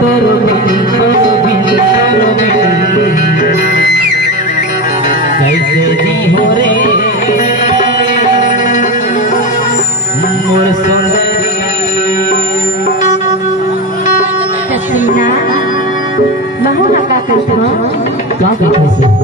तोर बिन कैसे जी हो रे मोर सुंदरी तसीना महू ना का कहते हो क्या कहते से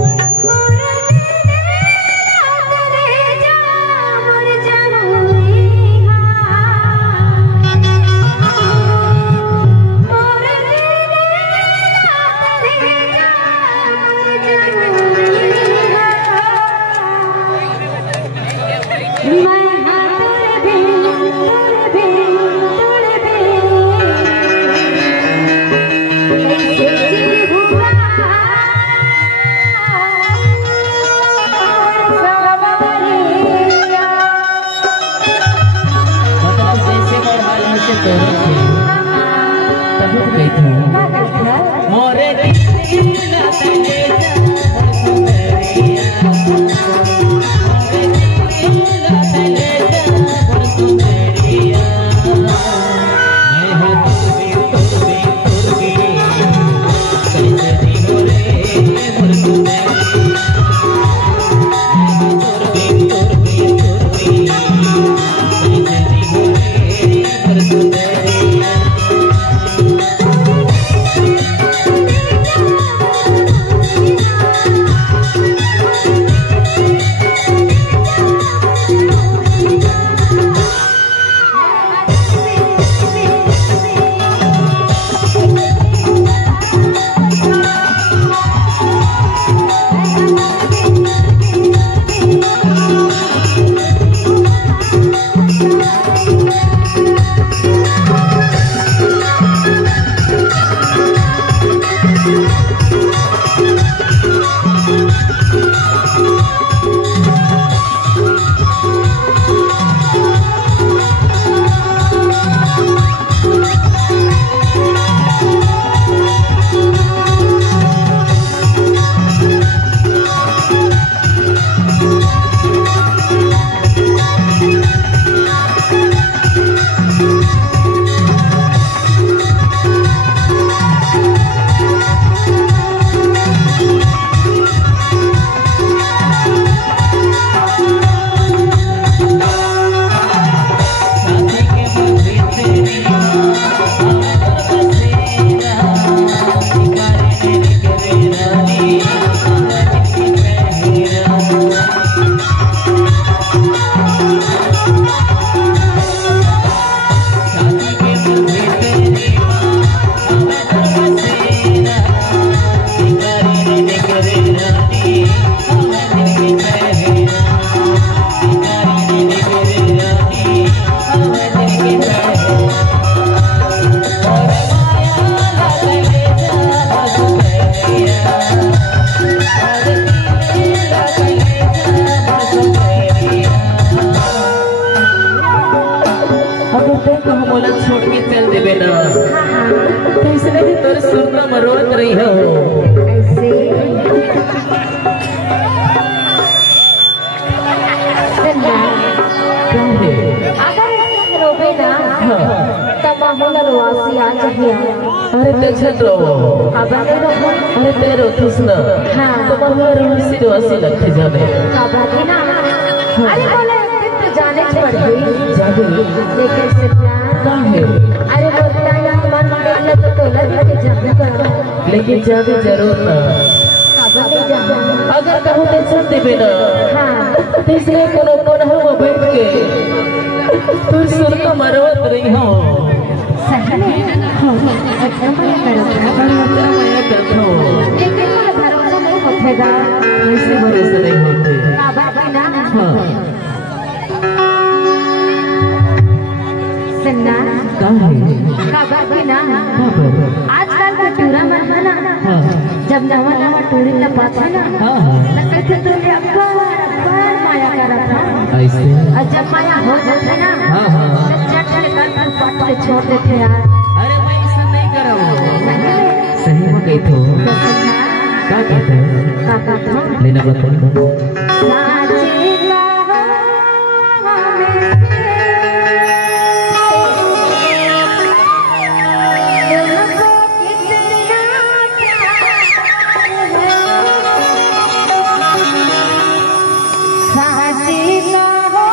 छोड़ के चल देवे ना तो इसलिए भी तोर सुरता मरोत रही हो ऐसे चलना अगर ऐसे रोबे ना तब माहौल रोसी आ गया अरे तेज रहो अब अगर रोबो अरे तेरे उठुस ना हाँ तो माहौल रोसी लगते जावे तब आगे ना अरे बोले तो जाने पड़ गई जावे लेकिन से प्यार है अरे बोलता है मन में तो लगे जाने लेकिन जावे जरूर ना अगर कहूँ तो सुन देवे ना हाँ तो इसलिए कोनो कोनहु में बैठ के तू सुर का मरवत रही हो सही में अच्छा मैं करता हूँ लेकिन मेरा भरोसा नहीं होतेगा ऐसे भरोसा नहीं होते बाबा ना हाँ सुनना काहे ना आजकल का टूरा मन है ना जब नवा नवा टूरी का बात है ना कहते तो माया कर रहा था ऐसे और जब माया हो जाते ना चट कर पट के छोड़ देते यार अरे मैं ऐसा नहीं कर रहा हूँ सही में गई तो क्या कहते हैं लेना बताओ आशिका हो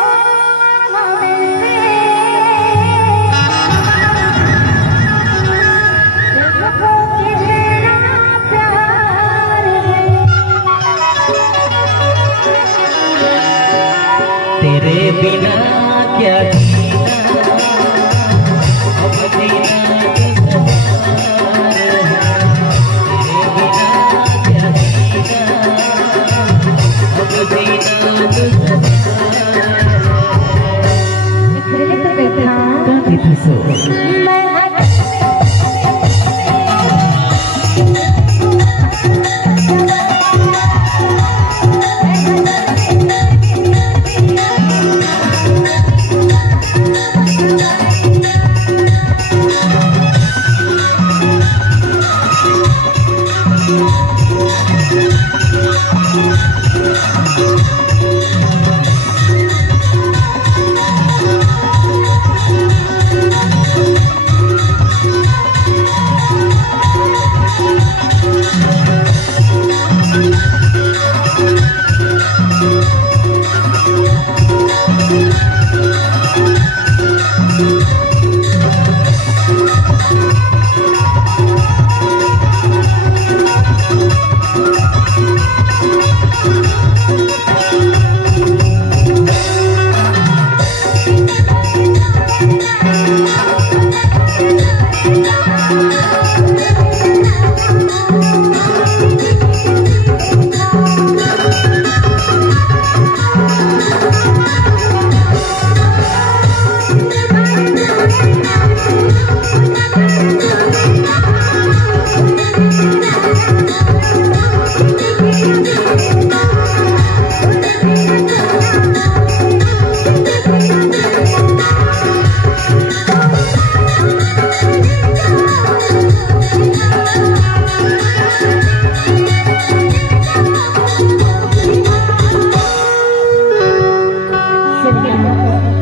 तेरे बिना क्या जीना, अब जीना तो सवार है। तेरे बिना क्या जीना, अब जीना तो सवार है। इखरे तो बैठा काकी थी सो मैं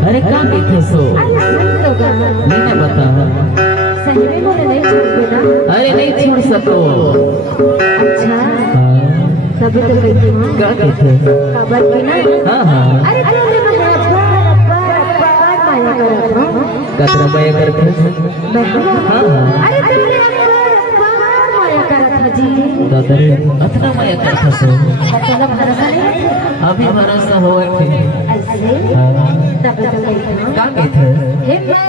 अरे काकी थी सो नीना बता। सही में बोले नहीं छोड़ ना। अरे नहीं छोड़ सको। अच्छा हाँ। तभी तो कहती हूँ काकी थे खबर की ना। हाँ हाँ अरे तुमने मुझे अब्बार माया करा था। कतरा माया करते हाँ हाँ अरे तुमने अब्बार माया करा था जी। दादा रे अतना माया करता सो चलो भरोसा नहीं अभी भरोसा हो थे ऐसे हाँ तभी तो कहती हूँ काकी थे हे मैं